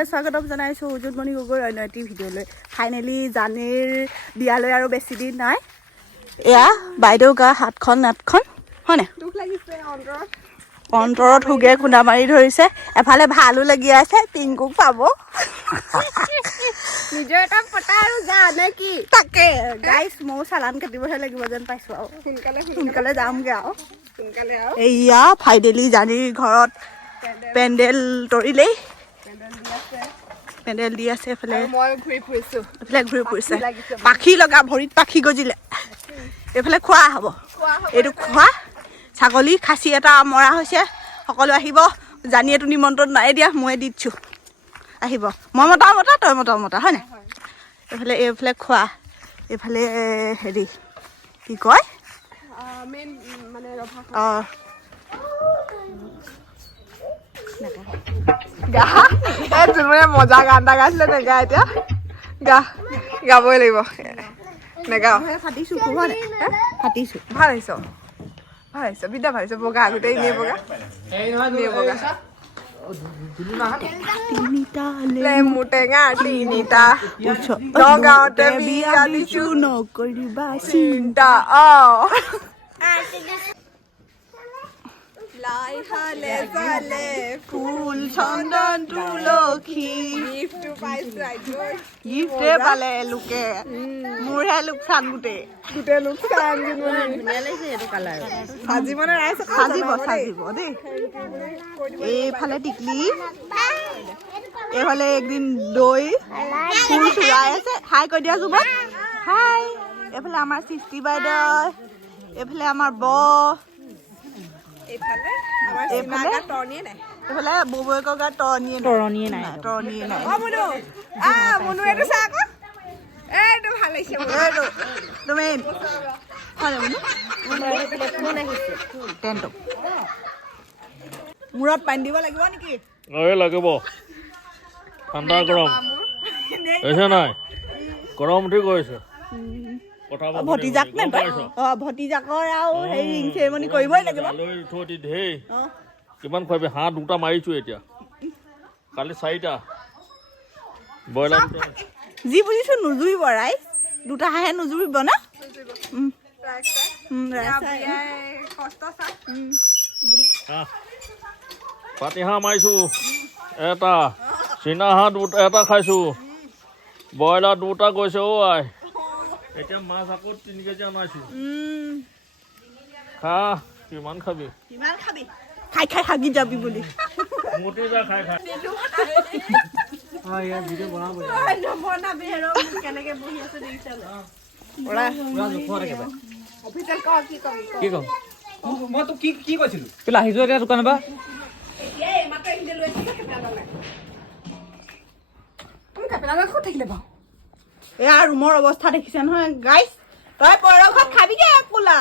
সকলোকে স্বাগতম জনাইছোঁ উজুতমণি গগৈৰ অন্য এটি ভিডিঅ'লৈ। ফাইনেলি জানিৰ বিয়ালৈ আৰু বেছি দিন নাই। এয়া বাইদেউ গা হাতখন নাটখন হয়নে দুখ লাগিছে অন্তৰত হুগে খুন্দা মাৰি ধৰিছে। এফালে ভালো লাগি আছে পিংকুক পাব নিজৰ এটা পতা আৰু যা নে কি তাকে গাইছ ময়ো চালান কাটিবহে লাগিব যেন পাইছোঁ আৰু সোনকালে যামগৈ আৰু এয়া ফাইনেলি জানিৰ ঘৰত পেণ্ডেল তৰিলেই পেণ্ডেল দি আছে। এফালে ঘূৰি ফুৰিছে পাখি লগা ভৰিত পাখি গজিলে। এইফালে খোৱা হ'ব এইটো খোৱা ছাগলী খাচী এটা মৰা হৈছে। সকলো আহিব। জানিয়েতো নিমন্ত্ৰণ নাই দিয়া ময়ে দি দিছোঁ আহিব। মই মতা তই মতা হয় নাই। এইফালে খোৱা এইফালে হেৰি কি কয় অঁ মজা গান এটা গাইছিলে নেগা এতিয়া গাবই লাগিব নেগা ফাটিছো ভাল আহিছ বিদ্যা ভাল আহিছ বগা গোটেই এনেই বগা টেঙা তিনিটা নগাঁৱতে বিয়া দিছো নকৰিবা চিন্তা লাই হালে জালে ফুল চন্দন তুলসী গিফ্টে পালে লোকে মোৰহে লোকচান গোটেই লোকচান সাজিব দেই। এইফালে টিকলি এইফালে একদিন দৈ ফুল চুৰাই আছে। হাই কৈ দিয়া যুৱক হাই। এইফালে আমাৰ সৃষ্টি বাইদেউ এইফালে আমাৰ এইফালে বৌবৌয়েকৰ গাত তৰণিয়ে নাই। মূৰত পানী দিব লাগিব নেকি? লাগিব ঠাণ্ডা গৰম হৈছে নাই গৰম উঠি গৈছে। ভতিজাক নে ভতিজাকৰ আৰু হেৰি ৰিং চেৰিমনি কৰিবই লাগিব। কিমান খুৱাবি? হাঁহ দুটা মাৰিছো এতিয়া কালি 4টা ব্ৰইলাৰ যি বুজিছো নুজুৰিব ৰাইজ দুটা হাঁহে নুজুৰিব না পাতি হাঁহ মাৰিছো এটা চীনা হাঁহ এটা খাইছো ব্ৰইলাৰ 2টা গৈছে আই। এতিয়া মাছ আকৌ 3 কেজি আনাইছো খা কিমান খাবি খাই হাগি যাবি বুলি মুটি যা খাই মই তোক কি কৈছিলো কেলে আহিছো এতিয়া দোকানৰ পৰা এয়া ৰুমৰ অৱস্থা দেখিছে নহয় গাইছ। তই পৰঘত খাবিগে একোলা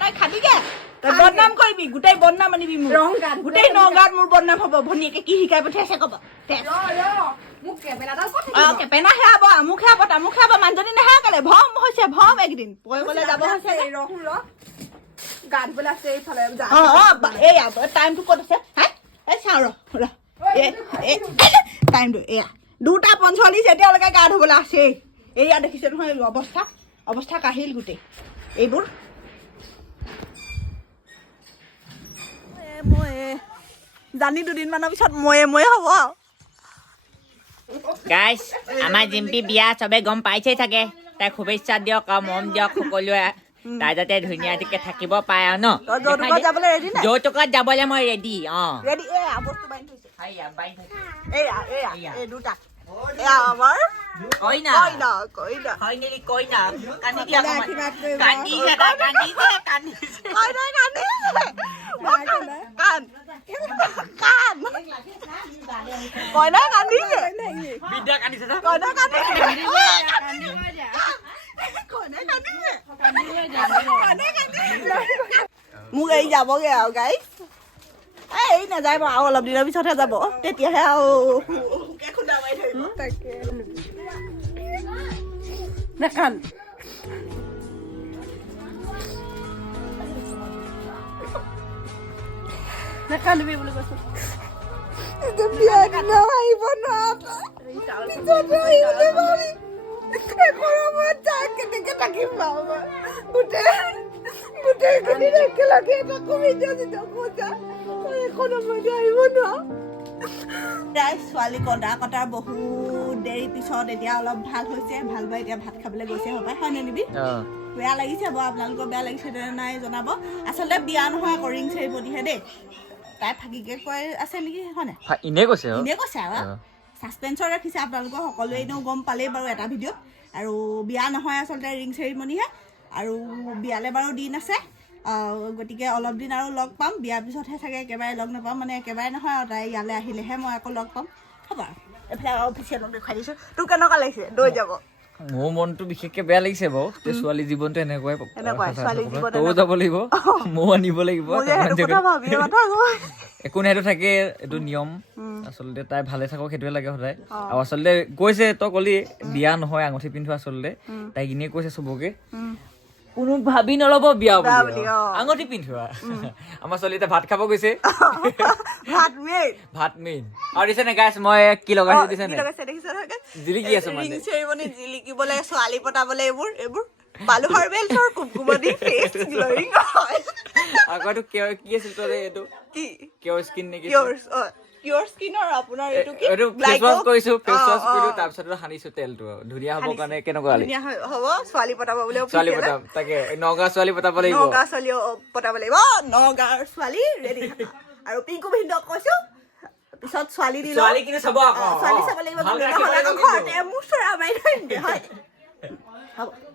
তই খাবিগে তই বদনাম কৰিবি গোটেই বদনাম আনিবি মোৰ গোটেই নগাঁৱত মোৰ বদনাম হ'ব। ভনীয়েকে কি শিকাই পঠিয়াইছে ক'ব কেপেনা হেৰাব আমুক হেৰাব তামুক হেৰাব মানুহজনী নেহেৰা কেলে ভম হৈছে ভম একদিন পঢ়িবলৈ যাব হৈছে টাইমটো ক'ত আছে চাওঁ ৰ টাইমটো এয়া 2:45 এতিয়ালৈকে গা ধুবলৈ আছেই। এয়া দেখিছে নহয় অৱস্থা কাহিল গোটেই এইবোৰ জানি দুদিনমানৰ পিছত ময়ে হ'ব। গাইছ আমাৰ জিম্পি বিয়া চবে গম পাইছেই চাগে। তাই শুভেচ্ছা দিয়ক আৰু মৰম দিয়ক সকলোৱে। তাই যাতে ধুনীয়াকে থাকিব পাৰে আৰু ন যৌতুকত যাবলৈ মই ৰেডি। কইনা মোক এই যাবগে আৰু গাইছ এই নাযায় বাৰু আৰু অলপ দিনৰ পিছতহে যাব তেতিয়াহে আৰু নেখান নেখানিবি বুলি কৈছো বিয়া দিনা আহিব নোৱাৰা পিছতে আহিবলৈ ভাবি গৰমত যাই কেনেকে থাকিম বাৰু মই গোটেইখিনি একেলগে থাকো ভিডিঅ' চিডিঅ' খোজা এখন সময়তে আহিব নোৱাৰো তাই ছোৱালী কটাৰ বহুত দেৰি পিছত এতিয়া অলপ ভাল হৈছে ভাল পাই এতিয়া ভাত খাবলৈ গৈছে হপাই হয় নে নিবি বেয়া লাগিছে বাৰু আপোনালোকৰ বেয়া লাগিছে নে নাই জনাব আচলতে বিয়া নহয় আকৌ ৰিং চেৰিমনিহে দেই তাই ফাঁকিকে কৈ আছে নেকি হয়নে এনেই কৈছে আৰু ছাছপেঞ্চৰ ৰাখিছে আপোনালোকৰ সকলোৱে এনেও গম পালেই বাৰু এটা ভিডিঅ'ত আৰু বিয়া নহয় আচলতে ৰিং চেৰিমনিহে আৰু বিয়ালৈ বাৰু দিন আছে গতিকে অলপ দিন আৰু লগ পাম বিয়াৰ পিছতহে চাগে একেবাৰে লগ নাপাম মানে একেবাৰে নহয় আৰু তাই ইয়ালৈ আহিলেহে মই আকৌ লগ পাম হ'ব আৰু এইফালে অফিচিয়েলক দেখুৱাই দিছোঁ তোৰ কেনেকুৱা লাগিছে দৈ যাব মোৰ মনটো বিশেষকে বেয়া লাগিছে বাৰু ছোৱালী জীৱনটো এনেকুৱাই ছোৱালী জীৱন তইও যাব লাগিব ময়ো আনিব লাগিব একো নাই এইটো থাকে এইটো নিয়ম আচলতে তাই ভালে থাকক সেইটোৱে লাগে সদায় আৰু আচলতে কৈছে তই কলি বিয়া নহয় আঙুঠি পিন্ধোৱা আচলতে তাইক এনেই কৈছে চবকে কোনো ভাবি নলব বিয়া বুলি আঙুঠি পিন্ধোৱা আমাৰ ছোৱালী এতিয়া ভাত খাব গৈছে ভাত মেইন আৰু দিছে নে গাইছ মই কি লগাইছো দিছে নে জিলিকি আছো মানে জিলিকিবলৈ ছোৱালী পতাবলৈ এইবোৰ বালু হাৰ্বেলছৰ কুমকুমনি ফেচ গ্লোয়িং আকৌ এইটো কি আছিল তোৰ এইটো কি কিয়ৰ স্কিন নেকি কিয়ৰ স্কিনৰ আপোনাৰ এইটো কি এইটো ফেচ ৱাছ কৰিছো ফেচ ৱাছ কৰিলো তাৰ পিছত সানিছো তেলটো ধুনীয়া হ'ব কাৰণে কেনেকুৱা ধুনীয়া হ'ব ছোৱালী পতাব বুলি ছোৱালী পতাম তাকে নগাঁও ছোৱালী পতাব লাগিব নগাঁও ছোৱালী পতাব লাগিব নগাঁৱৰ ছোৱালী ৰেডি আৰু পিংকু ভিন্দক কৈছো পিছত ছোৱালী দিলো ছোৱালী কিন্তু চাব আকৌ ছোৱালী চাব লাগিব ঘৰতে মোৰ চৰা মাৰি থৈ হয় হ'ব